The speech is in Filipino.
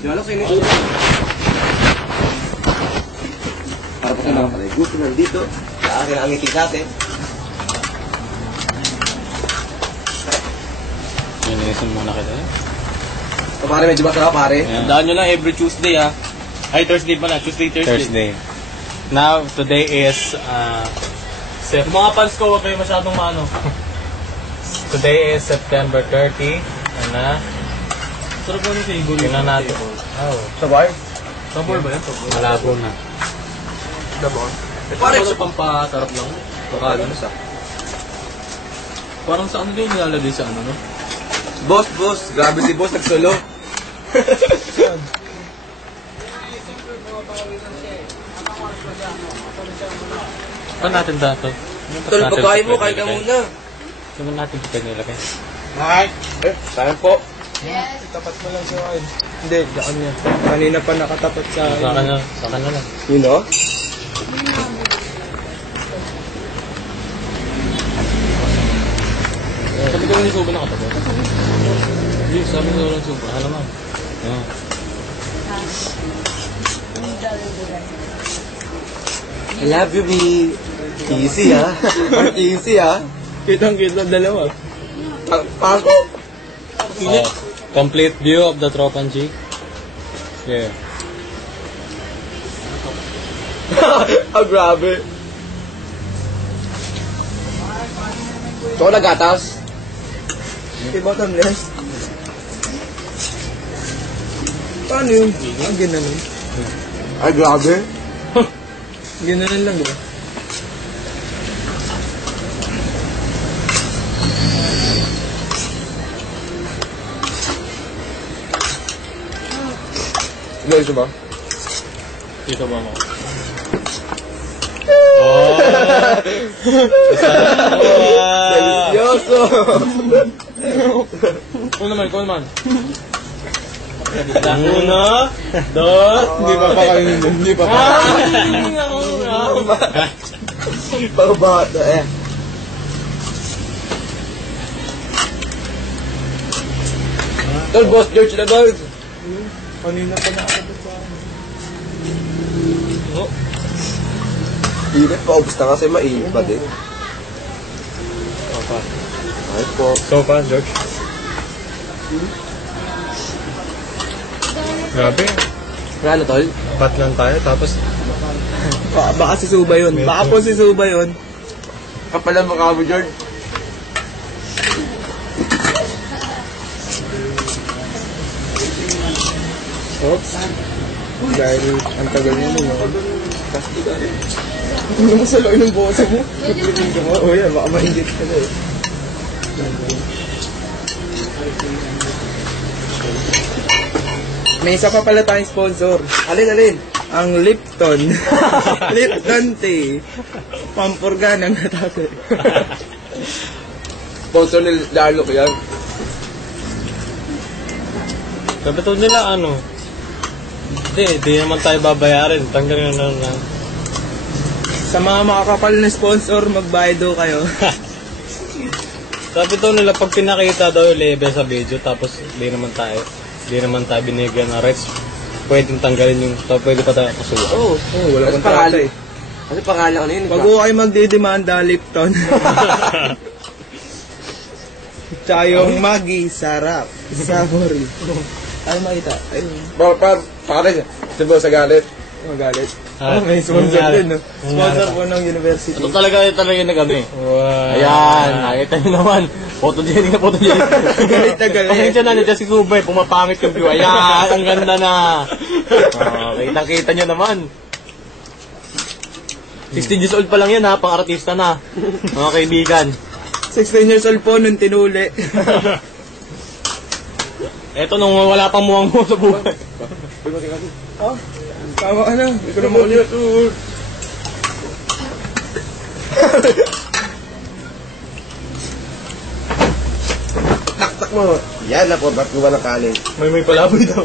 Yala sa inyo. Para pa sa mga palay. Gusto nandito. Sa akin ang ngiti natin. Linisin muna kita eh. So pare, medyo bata ka pare. Tandaan nyo lang every Tuesday ah. Ay, Thursday pala. Thursday. Now, today is, Yung mga fans ko, huwag kayo masyadong maano. today is September 30. Ano? Sarap naman sa igol. Tingnan natin. Sabay? Sabor ba yan? Sabor. Malabo na. Pare, sa pampasarap lang. Baka ano sa. Parang sa ano din nilalagay sa ano, no? Boss. Grabe si boss, nagsolo. Saan natin dato? Tol, pagkain mo, kain ka muna. Saan natin ito nilagay? Sayang po. Tapat mo lang sa akin. Hindi, daan niya. Kanina pa nakatapat sa akin. Sa akin na lang. Yun o? Sabi ko ni Suba nakatapo. Hindi, sabi ko lang Suba. Ano naman? I love you, B. Easy, ha? Easy, ha? Kitang-kita dalawa. Pasok! Complete view of the Tropan G. Yeah. Grabe. Ito ko nagatas. Okay, bottomless. Paano yun? Ang ginanon. Ay, grabe. Ginanon lang, diba? Guys, ba? Dito ba mo? Delicioso! Kung naman. Una, dos, Hindi pa pa kayo nun. Hindi pa pa. Pagbato, eh. Tol, Boss George na ba? Kanina pa nakatapat sa akin. Init, paubos na kasi mainit pa din. Ay po. So far, George. Grabe. Ano, Tol? Pat lang tayo, tapos Baka si Suba yun. Baka po si Suba yun. Kapala mukha mo, George. Oops. Dahil ang tagal niya nun. Ano mo sa laki ng bosa mo? Oo yan, baka maingit ka na eh. May isa pa pala tayong sponsor. Alin? Ang Lipton. Lipton tea. Pampurga ng natake. Sponsor ni Darlo ko yan. sabi to nila ano, di naman tayo babayarin. Tanggalin na lang. Sa mga makakapal na sponsor, magbayad daw kayo. Sabi to nila, pag pinakita daw yung level sa video, tapos di naman tayo binigyan ng rights, pwedeng tanggalin yung, pwede pa tayo kasuhan. Oo, wala Kasi kontrata pangalan. eh. Kasi pangalan ano yun? Pag ko kayo magdidemanda, Lipton. Tsaka yung Maggi, sarap. Savory. Ay, makita. Ayun. Pare, si Boss sa galit. Magalit. May May sponsor din, no? Sponsor po ng university. Ito talaga yung nag-ano eh. Wow. Ayan, nakita nyo naman. Photogenic. Galit na galit. Pasensya na, nandiyan si Subay, pumapangit yung view. Ayan, ang ganda na. Kitang-kita nyo naman. 16 years old pa lang yan ha, pang-artista na. Mga kaibigan. 16 years old po nung tinuli. Eto nung wala pang muwang mo sa buhay. Oh, tama ka na. Hindi ko na maulit. Tak mo. Yan, napobat ko ba ng kanin? May palaboy daw.